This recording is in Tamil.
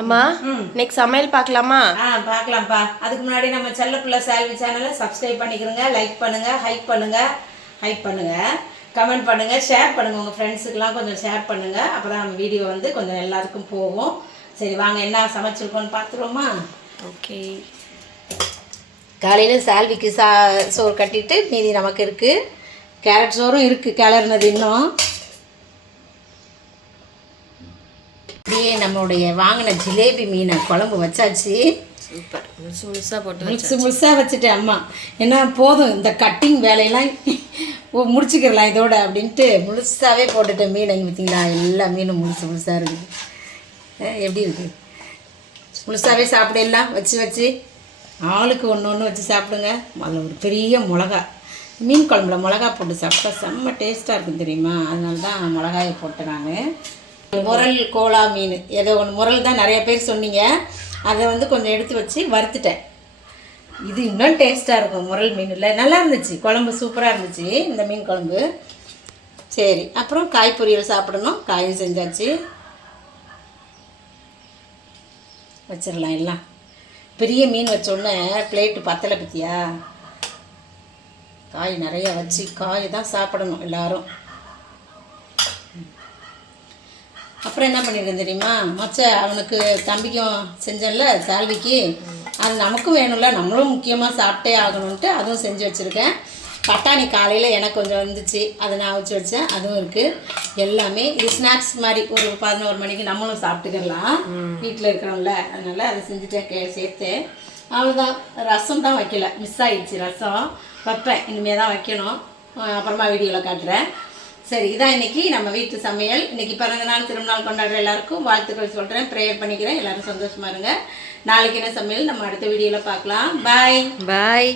அம்மா நெக்ஸ்ட் சமையல் பார்க்கலாமா? பார்க்கலாம்ப்பா. அதுக்கு முன்னாடி நம்ம செல்லப்புள்ள சால்வி சேனலை சப்ஸ்கிரைப் பண்ணிக்கிறோங்க. லைக் பண்ணுங்க, ஹைப் பண்ணுங்க, கமெண்ட் பண்ணுங்க, ஷேர் பண்ணுங்க. உங்கள் ஃப்ரெண்ட்ஸுக்கெல்லாம் கொஞ்சம் ஷேர் பண்ணுங்க. அப்போ தான் நம்ம வீடியோ வந்து கொஞ்சம் எல்லாருக்கும் போகும். சரி வாங்க, என்ன சமைச்சிருக்கோன்னு பார்த்துருவோமா? ஓகே. காலையில் சால்விக்கு சோறு கட்டிட்டு மீதி நமக்கு இருக்குது. கேரட் சோறும் இருக்குது, கிளறினது இன்னும். அப்படியே நம்மளுடைய வாங்கின ஜிலேபி மீனை குழம்பு வச்சாச்சு. சூப்பர். முழுசாக போட்டு முழுசாக வச்சுட்டேன் அம்மா. ஏன்னா போதும் இந்த கட்டிங் வேலையெல்லாம் முடிச்சுக்கிறலாம் இதோட அப்படின்ட்டு முழுசாகவே போட்டுட்டேன் மீனை. பார்த்தீங்களா, எல்லா மீனும் முழுசாக இருக்குது. எப்படி இருக்குது? முழுசாகவே சாப்பிடலாம். வச்சு ஆளுக்கு ஒன்று வச்சு சாப்பிடுங்க. அதில் ஒரு பெரிய மிளகா, மீன் குழம்புல மிளகா போட்டு சாப்பிட்டா செம்ம டேஸ்ட்டாக இருக்கும் தெரியுமா? அதனால தான் மிளகாயை போட்டேன் நான். முரல் கோலா மீன் ஏதோ ஒன்று, முரல் தான் நிறைய பேர் சொன்னீங்க. அதை வந்து கொஞ்சம் எடுத்து வச்சு வறுத்துட்டேன். இது இன்னும் டேஸ்ட்டாக இருக்கும் முரல் மீனில். நல்லா இருந்துச்சு குழம்பு, சூப்பராக இருந்துச்சு இந்த மீன் குழம்பு. சரி, அப்புறம் காய் பொரியல் சாப்பிடணும். காயும் செஞ்சாச்சு. வச்சிடலாம். எல்லாம் பெரிய மீன் வச்சோடனே பிளேட்டு பத்தலை பற்றியா? காய் நிறையா வச்சு காய் தான் சாப்பிடணும் எல்லோரும். அப்புறம் என்ன பண்ணியிருக்கேன் தெரியுமா? அவனுக்கு தம்பிக்கும் செஞ்சேன்ல சால்விக்கு, அது நமக்கும் வேணும்ல, நம்மளும் முக்கியமாக சாப்பிட்டே ஆகணுன்ட்டு அதுவும் செஞ்சு வச்சுருக்கேன். பட்டாணி காலையில் எனக்கு கொஞ்சம் இருந்துச்சு, அதை நான் அவிச்சு வச்சேன், அதுவும் இருக்குது. எல்லாமே இது ஸ்நாக்ஸ் மாதிரி ஒரு 11 மணிக்கு நம்மளும் சாப்பிட்டுக்கலாம், வீட்டில் இருக்கிறோம்ல, அதனால் அதை செஞ்சுட்டேன் சேர்த்து. அவ்வளோதான். ரசம் தான் வைக்கல, மிஸ் ஆகிடுச்சு. ரசம் வைப்பேன், இனிமேல் தான் வைக்கணும். அப்புறமா வீடியோவில் காட்டுறேன். சரி, இதான் இன்றைக்கி நம்ம வீட்டு சமையல். இன்றைக்கி பிறந்த நாள், திருநாள் கொண்டாடுற எல்லாருக்கும் வாழ்த்துக்கள் சொல்கிறேன், ப்ரேயர் பண்ணிக்கிறேன். எல்லோரும் சந்தோஷமாக இருங்க. நாளைக்கு என்ன சமையல் நம்ம அடுத்த வீடியோவில் பார்க்கலாம். பாய்.